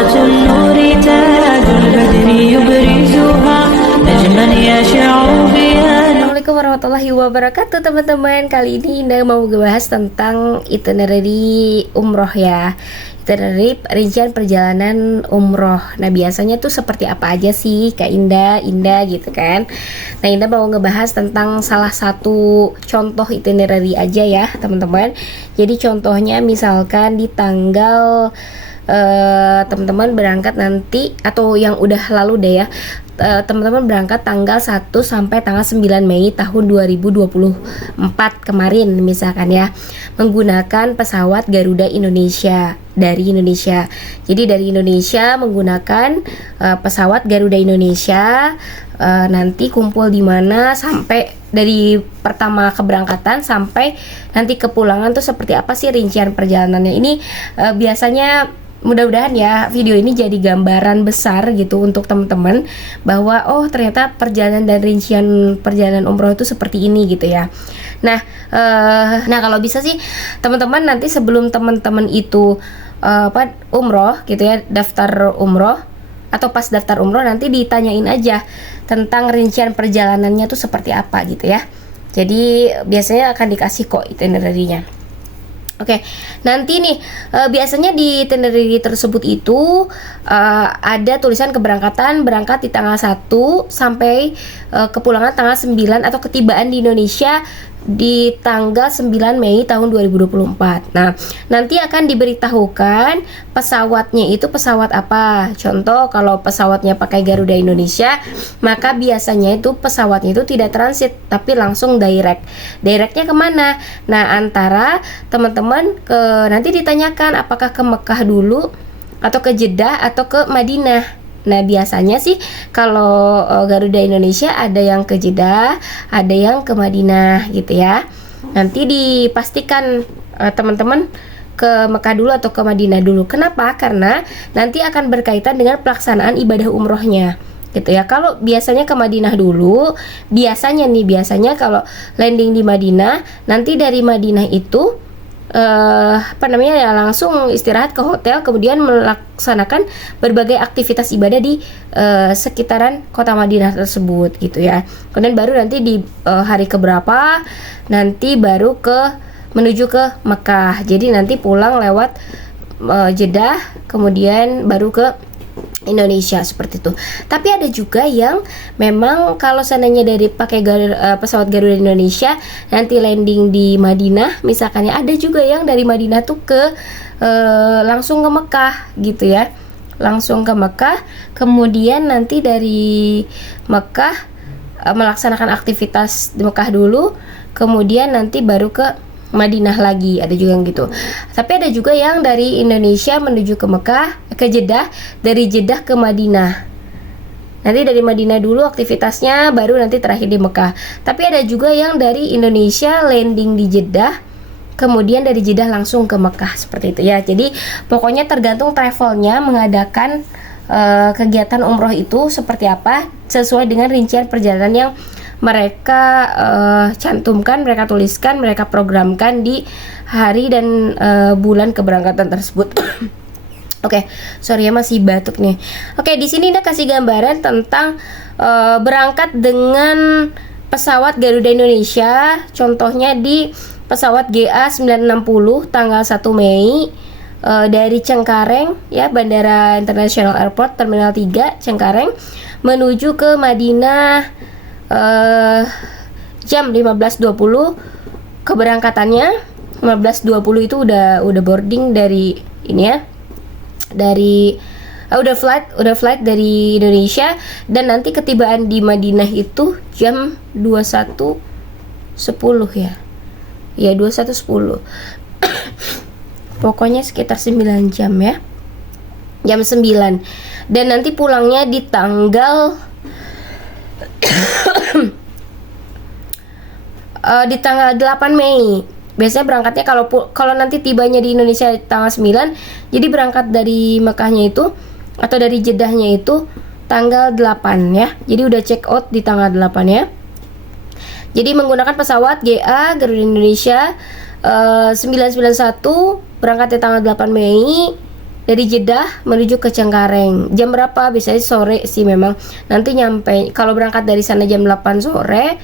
صلاة النور تاج البدر يبرزها نجما يشع بها. Assalamualaikum warahmatullahi wabarakatuh teman-teman. Kali ini Indah mau ngebahas tentang itinerary umroh ya. Itinerary rincian perjalanan umroh. Nah biasanya tuh seperti apa aja sih Kak Indah gitu kan. Nah Indah mau ngebahas tentang salah satu contoh itinerary aja ya teman-teman. Jadi contohnya misalkan di tanggal teman-teman berangkat nanti atau yang udah lalu deh ya, teman-teman berangkat tanggal 1 sampai tanggal 9 Mei tahun 2024 kemarin misalkan ya, menggunakan pesawat Garuda Indonesia dari Indonesia. Jadi dari Indonesia menggunakan pesawat Garuda Indonesia, nanti kumpul di mana sampai dari pertama keberangkatan sampai nanti kepulangan tuh seperti apa sih rincian perjalanannya ini. Biasanya mudah-mudahan ya video ini jadi gambaran besar gitu untuk teman-teman bahwa oh ternyata perjalanan dan rincian perjalanan umroh itu seperti ini gitu ya. Nah kalau bisa sih teman-teman nanti sebelum teman-teman itu umroh gitu ya, daftar umroh atau pas daftar umroh nanti ditanyain aja tentang rincian perjalanannya tuh seperti apa gitu ya. Jadi biasanya akan dikasih kok itinerary-nya. Oke, nanti nih biasanya di itinerary tersebut itu ada tulisan keberangkatan, berangkat di tanggal 1 sampai kepulangan tanggal 9 atau ketibaan di Indonesia di tanggal 9 Mei tahun 2024. Nah, nanti akan diberitahukan pesawatnya itu pesawat apa. Contoh kalau pesawatnya pakai Garuda Indonesia, maka biasanya itu pesawatnya itu tidak transit tapi langsung direct. Directnya kemana? Nah, antara teman-teman nanti ditanyakan apakah ke Mekah dulu atau ke Jeddah atau ke Madinah. Nah biasanya sih kalau Garuda Indonesia ada yang ke Jeddah, ada yang ke Madinah gitu ya. Nanti dipastikan teman-teman ke Mekah dulu atau ke Madinah dulu. Kenapa? Karena nanti akan berkaitan dengan pelaksanaan ibadah umrohnya gitu ya. Kalau biasanya ke Madinah dulu, biasanya kalau landing di Madinah, nanti dari Madinah itu ya langsung istirahat ke hotel, kemudian melaksanakan berbagai aktivitas ibadah di sekitaran kota Madinah tersebut gitu ya. Kemudian baru nanti di hari keberapa nanti baru menuju ke Mekah. Jadi nanti pulang lewat Jeddah, kemudian baru ke Indonesia seperti itu. Tapi ada juga yang memang kalau seandainya dari pakai pesawat Garuda Indonesia nanti landing di Madinah, misalkannya ada juga yang dari Madinah tuh langsung ke Mekah gitu ya. Langsung ke Mekah, kemudian nanti dari Mekah melaksanakan aktivitas di Mekah dulu, kemudian nanti baru ke Madinah lagi, ada juga yang gitu. Tapi ada juga yang dari Indonesia menuju ke Mekah, ke Jeddah, dari Jeddah ke Madinah. Nanti dari Madinah dulu aktivitasnya, baru nanti terakhir di Mekah. Tapi ada juga yang dari Indonesia landing di Jeddah, kemudian dari Jeddah langsung ke Mekah seperti itu ya. Jadi pokoknya tergantung travelnya mengadakan kegiatan umroh itu seperti apa sesuai dengan rincian perjalanan yang mereka cantumkan, mereka tuliskan, mereka programkan di hari dan bulan keberangkatan tersebut. Oke, sorry ya masih batuk nih. Oke, di sini udah kasih gambaran tentang berangkat dengan pesawat Garuda Indonesia. Contohnya di pesawat GA 960 tanggal 1 Mei dari Cengkareng ya, Bandara International Airport Terminal 3 Cengkareng menuju ke Madinah jam 15.20 keberangkatannya. 15.20 itu udah boarding dari ini ya, dari udah flight dari Indonesia, dan nanti ketibaan di Madinah itu jam 21.10 ya. Ya 21.10. Pokoknya sekitar 9 jam ya. Jam 9. Dan nanti pulangnya di tanggal di tanggal 8 Mei. Biasanya berangkatnya kalau nanti tibanya di Indonesia tanggal 9, jadi berangkat dari Mekahnya itu atau dari Jeddahnya itu tanggal 8 ya. Jadi udah check out di tanggal 8 ya. Jadi menggunakan pesawat GA Garuda Indonesia 991 berangkat di tanggal 8 Mei dari Jeddah menuju ke Cengkareng. Jam berapa? Biasanya sore sih memang. Nanti nyampe, kalau berangkat dari sana jam 8 sore,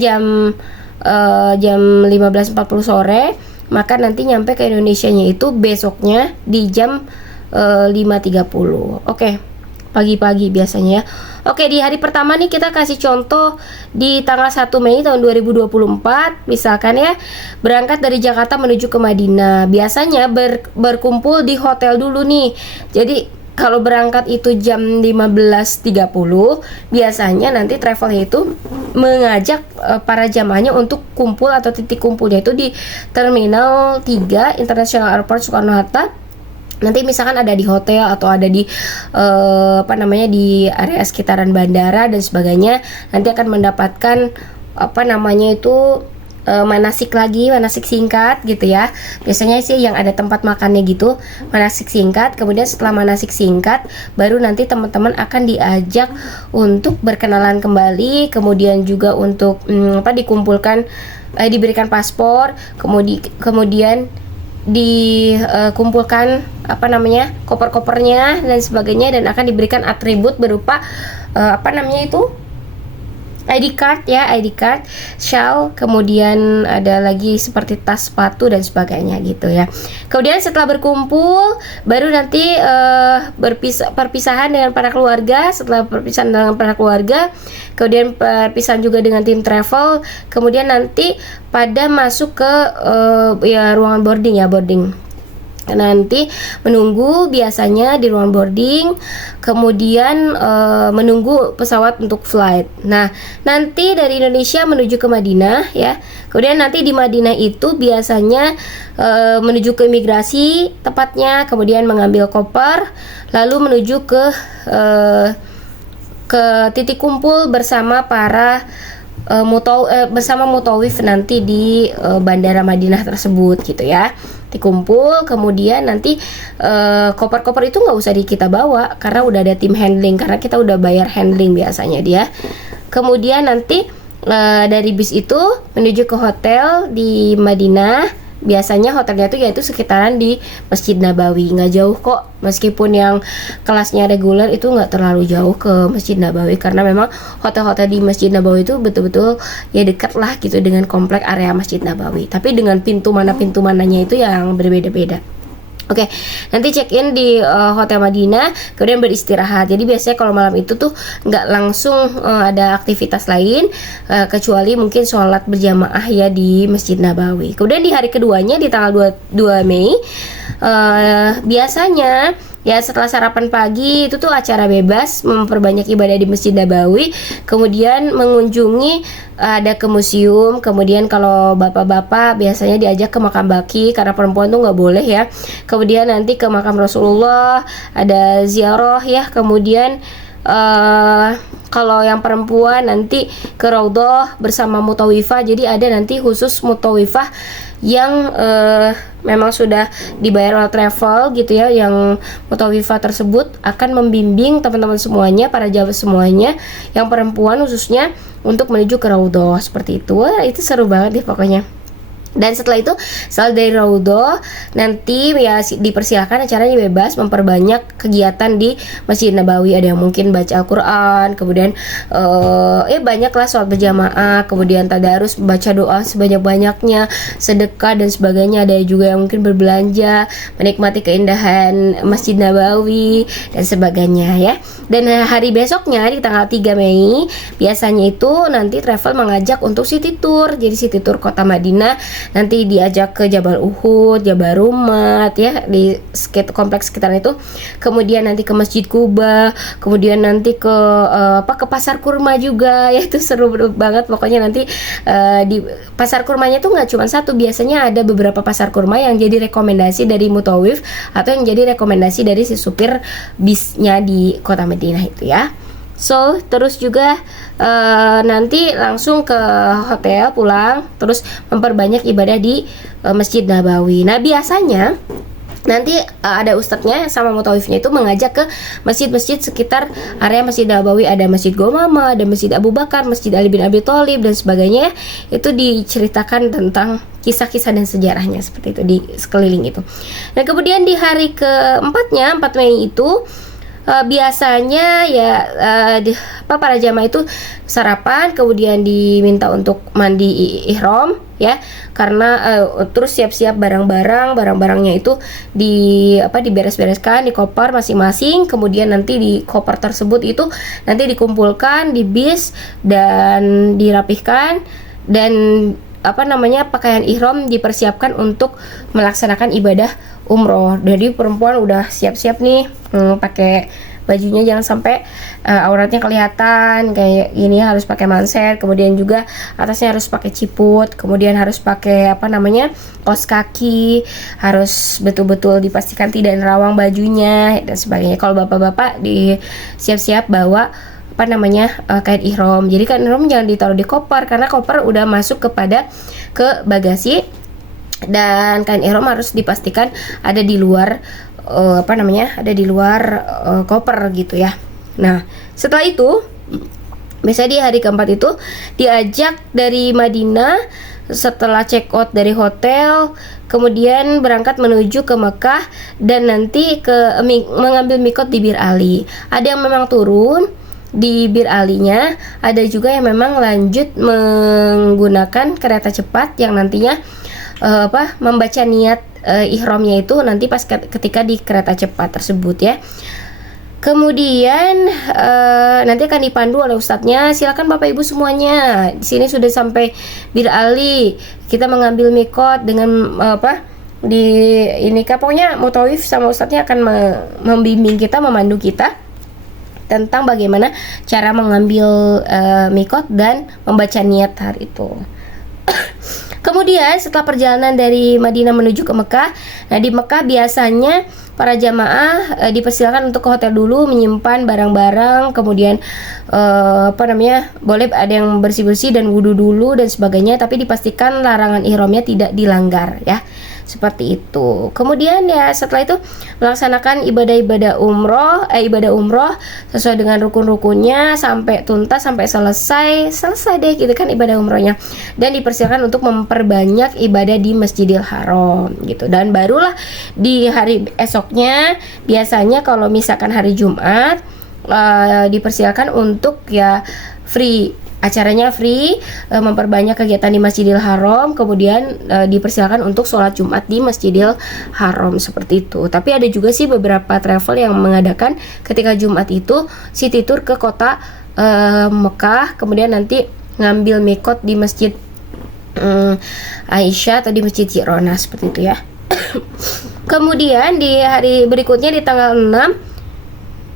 jam 15.40 sore, maka nanti nyampe ke Indonesianya itu besoknya di jam 5.30. Oke, pagi-pagi biasanya ya. Oke, di hari pertama nih kita kasih contoh di tanggal 1 Mei tahun 2024. Misalkan ya, berangkat dari Jakarta menuju ke Madinah. Biasanya berkumpul di hotel dulu nih. Jadi kalau berangkat itu jam 15.30, biasanya nanti travel itu mengajak para jamaahnya untuk kumpul atau titik kumpulnya itu di Terminal 3 International Airport Soekarno-Hatta. Nanti misalkan ada di hotel atau ada di di area sekitaran bandara dan sebagainya, nanti akan mendapatkan manasik singkat gitu ya. Biasanya sih yang ada tempat makannya gitu, manasik singkat. Kemudian setelah manasik singkat, baru nanti teman-teman akan diajak untuk berkenalan kembali, kemudian juga untuk dikumpulkan, diberikan paspor, kemudian dikumpulkan koper-kopernya dan sebagainya, dan akan diberikan atribut berupa ID card ya, ID card, shawl, kemudian ada lagi seperti tas, sepatu dan sebagainya gitu ya. Kemudian setelah berkumpul, baru nanti perpisahan dengan para keluarga. Setelah perpisahan dengan para keluarga, kemudian perpisahan juga dengan tim travel, kemudian nanti pada masuk ke ruangan boarding ya, boarding. Nanti menunggu biasanya di ruang boarding, kemudian menunggu pesawat untuk flight. Nah, nanti dari Indonesia menuju ke Madinah ya. Kemudian nanti di Madinah itu biasanya menuju ke imigrasi tepatnya, kemudian mengambil koper, lalu menuju ke titik kumpul bersama para bersama mutawif nanti di bandara Madinah tersebut gitu ya. Dikumpul, kemudian nanti koper-koper itu nggak usah kita bawa karena udah ada tim handling, karena kita udah bayar handling biasanya dia. Kemudian nanti dari bis itu menuju ke hotel di Madinah. Biasanya hotelnya itu yaitu sekitaran di Masjid Nabawi, nggak jauh kok, meskipun yang kelasnya reguler itu nggak terlalu jauh ke Masjid Nabawi, karena memang hotel-hotel di Masjid Nabawi itu betul-betul ya dekat lah gitu dengan komplek area Masjid Nabawi, tapi dengan pintu mananya itu yang berbeda-beda. Oke, nanti check-in di Hotel Madinah, kemudian beristirahat. Jadi biasanya kalau malam itu tuh nggak langsung ada aktivitas lain, kecuali mungkin sholat berjamaah ya di Masjid Nabawi. Kemudian di hari keduanya di tanggal 2 Mei, biasanya ya setelah sarapan pagi itu tuh acara bebas, memperbanyak ibadah di Masjid Nabawi, kemudian mengunjungi ada ke museum, kemudian kalau bapak-bapak biasanya diajak ke makam baki, karena perempuan tuh nggak boleh ya. Kemudian nanti ke makam Rasulullah, ada ziarah ya, kemudian kalau yang perempuan nanti ke Raudhah bersama mutawifah. Jadi ada nanti khusus mutawifah yang memang sudah dibayar oleh travel gitu ya, yang mutawifah tersebut akan membimbing teman-teman semuanya, para jamaah semuanya, yang perempuan khususnya, untuk menuju ke Raudhah seperti itu. Wah, itu seru banget deh pokoknya. Dan setelah itu, setelah dari Raudhah, nanti ya dipersilakan, acaranya bebas, memperbanyak kegiatan di Masjid Nabawi. Ada yang mungkin baca Al-Quran, kemudian banyaklah sholat berjamaah, kemudian tadarus, baca doa sebanyak-banyaknya, sedekah dan sebagainya. Ada juga yang mungkin berbelanja, menikmati keindahan Masjid Nabawi dan sebagainya ya. Dan hari besoknya di tanggal 3 Mei, biasanya itu nanti travel mengajak untuk city tour. Jadi city tour kota Madinah, nanti diajak ke Jabal Uhud, Jabal Rumat ya, di kompleks sekitaran itu. Kemudian nanti ke Masjid Kuba, kemudian nanti ke pasar kurma juga ya, itu seru banget pokoknya. Nanti di pasar kurmanya tuh nggak cuma satu, biasanya ada beberapa pasar kurma yang jadi rekomendasi dari mutawif atau yang jadi rekomendasi dari si supir bisnya di kota Madinah itu ya. So, terus juga nanti langsung ke hotel, pulang, terus memperbanyak ibadah di Masjid Nabawi. Nah, biasanya nanti ada ustadznya sama mutawifnya itu mengajak ke masjid-masjid sekitar area Masjid Nabawi. Ada Masjid Gomama, ada Masjid Abu Bakar, Masjid Ali bin Abi Thalib dan sebagainya. Itu diceritakan tentang kisah-kisah dan sejarahnya seperti itu di sekeliling itu. Dan kemudian di hari keempatnya, 4 Mei itu biasanya ya para jamaah itu sarapan, kemudian diminta untuk mandi ihram ya, karena terus siap-siap barang-barangnya itu diberes-bereskan di koper masing-masing. Kemudian nanti di koper tersebut itu nanti dikumpulkan di bis dan dirapihkan, dan pakaian ihram dipersiapkan untuk melaksanakan ibadah umroh. Jadi perempuan udah siap-siap nih, pakai bajunya jangan sampai auratnya kelihatan kayak gini, harus pakai manset, kemudian juga atasnya harus pakai ciput, kemudian harus pakai kaos kaki, harus betul-betul dipastikan tidak nerawang bajunya dan sebagainya. Kalau bapak-bapak siap-siap bawa kain ihram. Jadi kain ihram jangan ditaruh di koper, karena koper udah masuk ke bagasi, dan kain ihram harus dipastikan ada di luar koper gitu ya. Nah, setelah itu biasanya di hari keempat itu diajak dari Madinah setelah check out dari hotel, kemudian berangkat menuju ke Mekah dan nanti mengambil mikot di Bir Ali. Ada yang memang turun di Bir Alinya, ada juga yang memang lanjut menggunakan kereta cepat yang nantinya membaca niat ihramnya itu nanti pas ketika di kereta cepat tersebut ya. Kemudian nanti akan dipandu oleh ustadznya. Silakan Bapak Ibu semuanya, di sini sudah sampai Bir Ali, kita mengambil mikot dengan pokoknya mutawif sama ustadznya akan membimbing kita, memandu kita tentang bagaimana cara mengambil mikot dan membaca niat hari itu. Kemudian setelah perjalanan dari Madinah menuju ke Mekah, nah di Mekah biasanya para jamaah dipersilakan untuk ke hotel dulu, menyimpan barang-barang, kemudian boleh ada yang bersih-bersih dan wudhu dulu dan sebagainya, tapi dipastikan larangan ihramnya tidak dilanggar ya. Seperti itu. Kemudian ya setelah itu melaksanakan ibadah umroh sesuai dengan rukun-rukunnya sampai tuntas, sampai selesai deh gitu kan ibadah umrohnya, dan dipersilakan untuk memperbanyak ibadah di Masjidil Haram gitu. Dan barulah di hari esoknya, biasanya kalau misalkan hari Jumat dipersilakan untuk ya acaranya free, memperbanyak kegiatan di Masjidil Haram, kemudian dipersilakan untuk sholat Jumat di Masjidil Haram seperti itu. Tapi ada juga sih beberapa travel yang mengadakan ketika Jumat itu city tour ke kota Mekah, kemudian nanti ngambil mikot di Masjid Aisyah atau di Masjid Jirona seperti itu ya. Kemudian di hari berikutnya di tanggal 6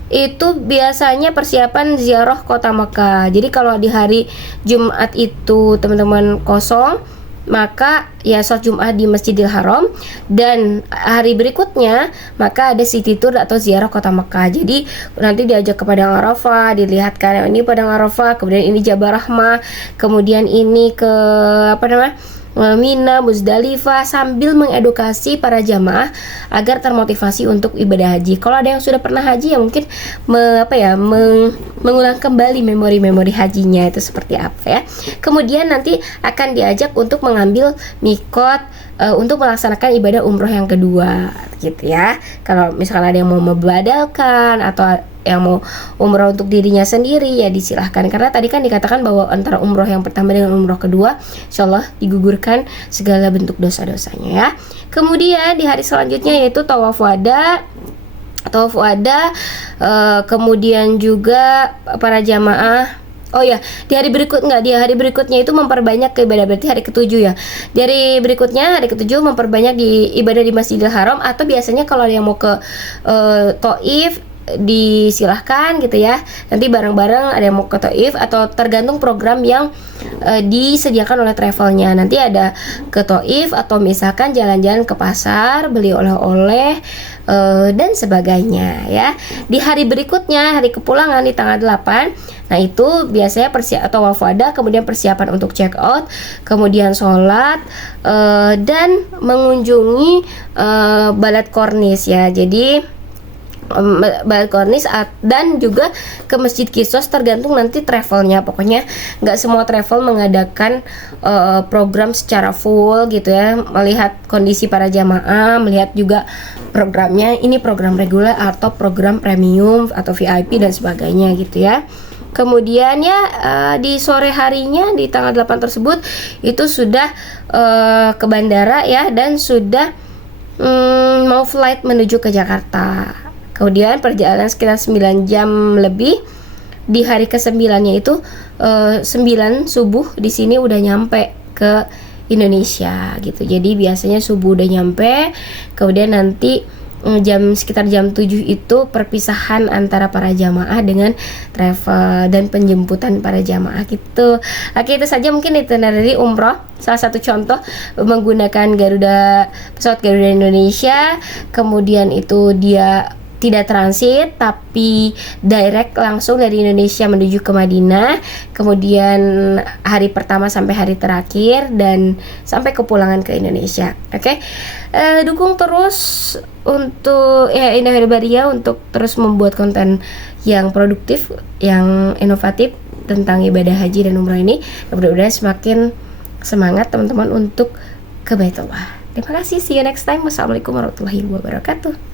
itu biasanya persiapan ziarah kota Mekah. Jadi kalau di hari Jumat itu teman-teman kosong, maka ya sholat Jumat di Masjidil Haram, dan hari berikutnya maka ada city tour atau ziarah kota Mekah. Jadi nanti diajak ke Padang Arafah, dilihatkan ini Padang Arafah, kemudian ini Jabal Rahmah, kemudian ini ke Mina, Muzdalifah, sambil mengedukasi para jamaah agar termotivasi untuk ibadah haji. Kalau ada yang sudah pernah haji ya mungkin mengulang kembali memori-memori hajinya itu seperti apa ya. Kemudian nanti akan diajak untuk mengambil mikot untuk melaksanakan ibadah umroh yang kedua gitu ya. Kalau misalkan ada yang mau membadalkan atau yang mau umroh untuk dirinya sendiri ya disilahkan, karena tadi kan dikatakan bahwa antara umroh yang pertama dengan umroh kedua insyaallah digugurkan segala bentuk dosa-dosanya ya. Kemudian di hari selanjutnya yaitu tawaf wada, kemudian juga para jamaah di hari berikutnya itu memperbanyak ke ibadah, berarti hari ketujuh ya. Di hari berikutnya, hari ketujuh, memperbanyak di ibadah di Masjidil Haram, atau biasanya kalau ada yang mau ke Taif disilahkan gitu ya. Nanti bareng-bareng ada yang mau ke Taif atau tergantung program yang disediakan oleh travelnya. Nanti ada ke Taif atau misalkan jalan-jalan ke pasar, beli oleh-oleh dan sebagainya ya. Di hari berikutnya, hari kepulangan di tanggal 8, nah itu biasanya atau wafada, kemudian persiapan untuk check out, kemudian sholat dan mengunjungi Balad Kornis ya. Jadi Balad Kornis dan juga ke Masjid Qissos, tergantung nanti travelnya. Pokoknya nggak semua travel mengadakan program secara full gitu ya, melihat kondisi para jamaah, melihat juga programnya ini program reguler atau program premium atau VIP dan sebagainya gitu ya. Kemudian ya di sore harinya di tanggal 8 tersebut itu sudah ke bandara ya, dan sudah mau flight menuju ke Jakarta. Kemudian perjalanan sekitar 9 jam lebih. Di hari ke-9-nya itu 9 subuh di sini udah nyampe ke Indonesia gitu. Jadi biasanya subuh udah nyampe, kemudian nanti sekitar jam 7 itu perpisahan antara para jamaah dengan travel dan penjemputan para jamaah gitu. Oke, itu saja mungkin itinerary umroh, salah satu contoh menggunakan pesawat Garuda Indonesia. Kemudian itu dia tidak transit tapi direct langsung dari Indonesia menuju ke Madinah, kemudian hari pertama sampai hari terakhir dan sampai kepulangan ke Indonesia. Oke. Dukung terus untuk ya Indah Hilbaria untuk terus membuat konten yang produktif, yang inovatif tentang ibadah haji dan umrah ini. Mudah-mudahan semakin semangat teman-teman untuk ke Baitullah. Terima kasih, see you next time. Wassalamualaikum warahmatullahi wabarakatuh.